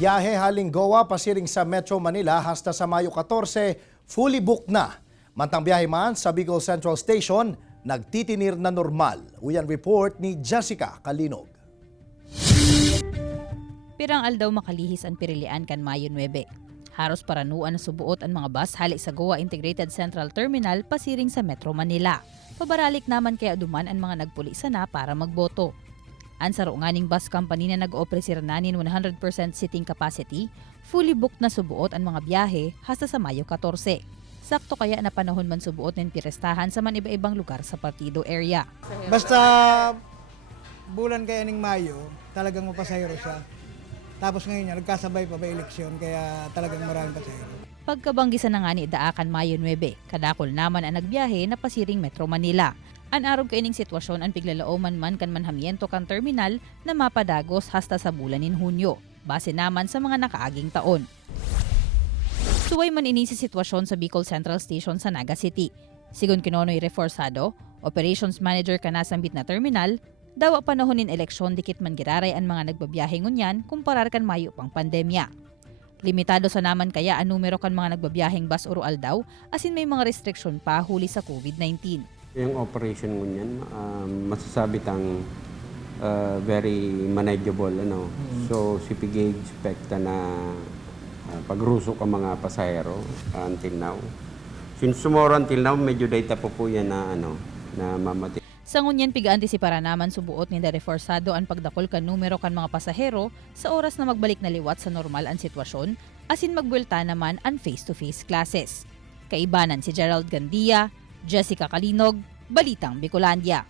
Biyahe haling Goa pasiring sa Metro Manila hasta sa Mayo 14, fully booked na. Mantang biyahe man sa Bicol Central Station, nagtitinir na normal. Uyan report ni Jessica Kalinog. Pirang aldaw makalihis ang pirilian kan Mayo 9. Haros paranuan na subuot ang mga bus halik sa Goa Integrated Central Terminal pasiring sa Metro Manila. Pabaralik naman kaya duman ang mga nagpuli sana para magboto. Ang sarunganing bus company na nag-operate nanin 100% seating capacity, fully booked na subuot ang mga biyahe hasta sa Mayo 14. Sakto kaya na panahon man subuot ng pirestahan sa man iba-ibang lugar sa partido area. Basta bulan kaya ning Mayo, talagang mapasahero siya. Tapos ngayon nagkasabay pa ba eleksyon kaya talagang maraming pasahero. Pagkabanggisan na nga ni Daakan Mayo 9, kadakol naman ang nagbiyahe na pasiring Metro Manila. Anarog kaining sitwasyon ang piglalooman man kan manhamiento kan terminal na mapadagos hasta sa bulan nin Hunyo, base naman sa mga nakaaging taon. Suway man ini si sitwasyon sa Bicol Central Station sa Naga City. Sigon Kinonoy Reforzado, Operations Manager kanasambit na terminal, dawa panahon nin eleksyon dikit man giraray ang mga nagbabiyahe ngunyan kumparar kan Mayo pang pandemya. Limitado sa naman kaya ang numero kan mga nagbabiyaheng bus o rual daw, asin may mga restriksyon pa huli sa COVID-19. Yung operation ngunyan, masasabi tang very manageable. So, si PG expecta na pagrusok ang mga pasahero until now. Since tomorrow until now, medyo data po yan na, na mamati. Sa ngunyan piga-antisipara naman subuot ni Reforzado ang pagdakol kan numero kan mga pasahero sa oras na magbalik na liwat sa normal ang sitwasyon, asin magbuelta naman ang face-to-face classes. Kaibanan si Gerald Gandia, Jessica Kalinog, Balitang Bicolandia.